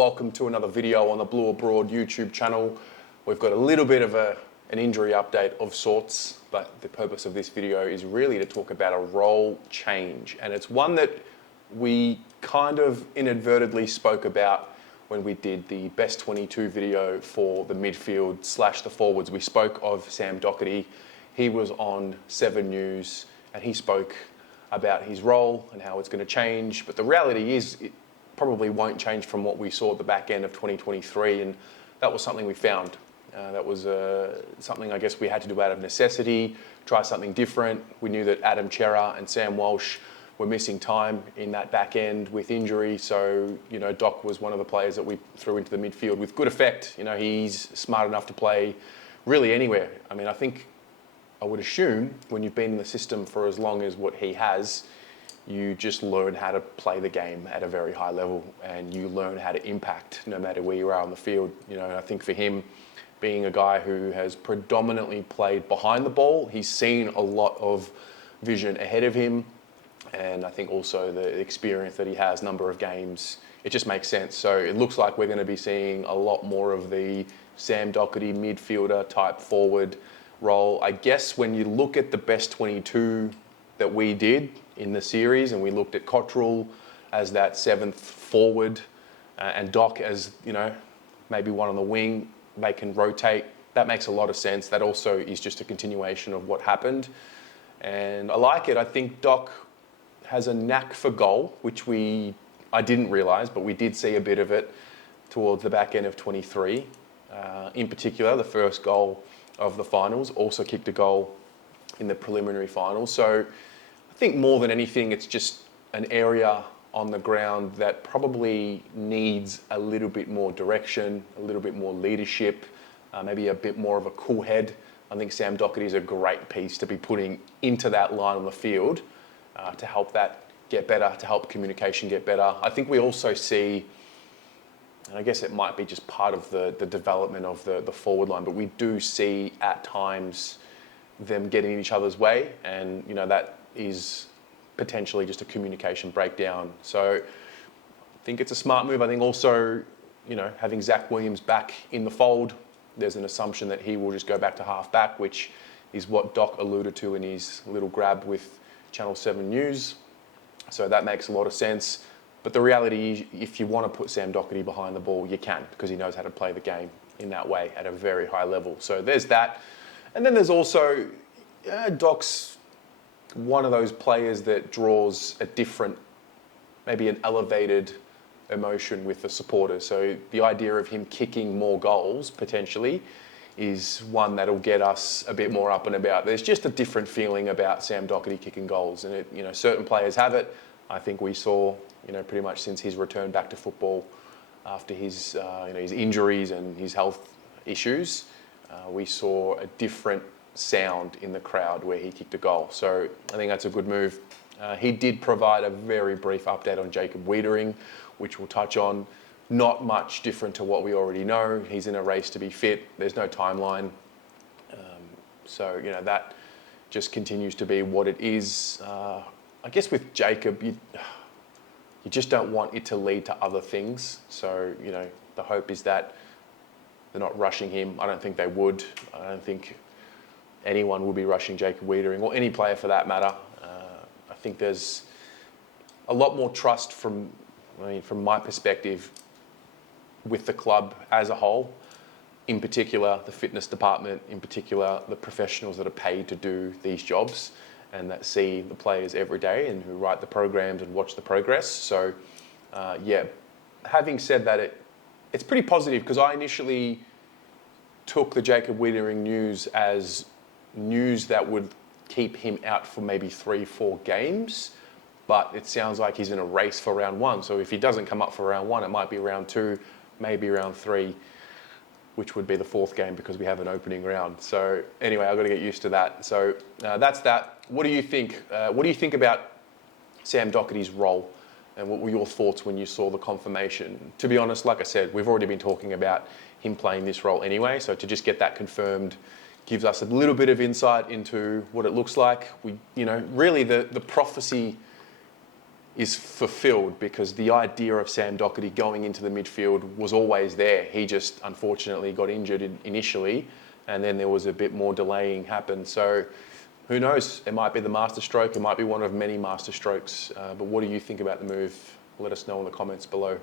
welcome to another video on the Blue Abroad YouTube channel. We've got a little bit of an injury update of sorts, but the purpose of this video is really to talk about a role change, and it's one that we kind of inadvertently spoke about when we did the best 22 video for the midfield / the forwards. We spoke of Sam Docherty. He was on 7 News and he spoke about his role and how it's going to change, but the reality is it probably won't change from what we saw at the back end of 2023, and that was something we found. That was something I guess we had to do out of necessity, try something different. We knew that Adam Chera and Sam Walsh were missing time in that back end with injury, so Doc was one of the players that we threw into the midfield with good effect. He's smart enough to play really anywhere. I mean, I would assume when you've been in the system for as long as what he has, you just learn how to play the game at a very high level, and you learn how to impact no matter where you are on the field. I think for him, being a guy who has predominantly played behind the ball, he's seen a lot of vision ahead of him, and I think also the experience that he has, number of games, it just makes sense. So it looks like we're going to be seeing a lot more of the Sam Docherty midfielder type forward role. I guess when you look at the best 22 that we did in the series, and we looked at Cottrell as that 7th forward and Doc as maybe one on the wing, they can rotate. That makes a lot of sense. That also is just a continuation of what happened, and I like it. I think Doc has a knack for goal, which I didn't realise, but we did see a bit of it towards the back end of 23. In particular, the first goal of the finals, also kicked a goal in the preliminary finals. So I think more than anything, it's just an area on the ground that probably needs a little bit more direction, a little bit more leadership, maybe a bit more of a cool head. I think Sam Docherty is a great piece to be putting into that line on the field to help that get better, to help communication get better. I think we also see, and I guess it might be just part of the development of the forward line, but we do see at times them getting in each other's way, and that is potentially just a communication breakdown. So I think it's a smart move. I think also, having Zach Williams back in the fold, there's an assumption that he will just go back to half back, which is what Doc alluded to in his little grab with Channel 7 News. So that makes a lot of sense. But the reality is, if you want to put Sam Docherty behind the ball, you can, because he knows how to play the game in that way at a very high level. So there's that. And then there's also, Doc's one of those players that draws a different, maybe an elevated emotion with the supporters. So the idea of him kicking more goals, potentially, is one that'll get us a bit more up and about. There's just a different feeling about Sam Docherty kicking goals. And certain players have it. I think we saw, pretty much since his return back to football after his injuries and his health issues, we saw a different sound in the crowd where he kicked a goal. So I think that's a good move. He did provide a very brief update on Jacob Weitering, which we'll touch on. Not much different to what we already know. He's in a race to be fit. There's no timeline. So that just continues to be what it is. I guess with Jacob, you just don't want it to lead to other things. So, the hope is that they're not rushing him. I don't think they would. I don't think anyone would be rushing Jacob Weitering, or any player for that matter. I think there's a lot more trust from my perspective with the club as a whole, in particular the fitness department, in particular the professionals that are paid to do these jobs and that see the players every day and who write the programs and watch the progress. So, having said that, it's pretty positive, because I initially took the Jacob Weitering news as news that would keep him out for maybe 3-4 games, but it sounds like he's in a race for round 1. So if he doesn't come up for round 1, it might be round 2, maybe round 3, which would be the 4th game, because we have an opening round. So anyway, I've got to get used to that. So that's that. What do you think? What do you think about Sam Docherty's role, and what were your thoughts when you saw the confirmation? To be honest, like I said, we've already been talking about him playing this role anyway, so to just get that confirmed gives us a little bit of insight into what it looks like. Really the prophecy is fulfilled, because the idea of Sam Docherty going into the midfield was always there. He just unfortunately got injured initially, and then there was a bit more delaying happen. So who knows? It might be the masterstroke. It might be one of many masterstrokes. But what do you think about the move? Let us know in the comments below.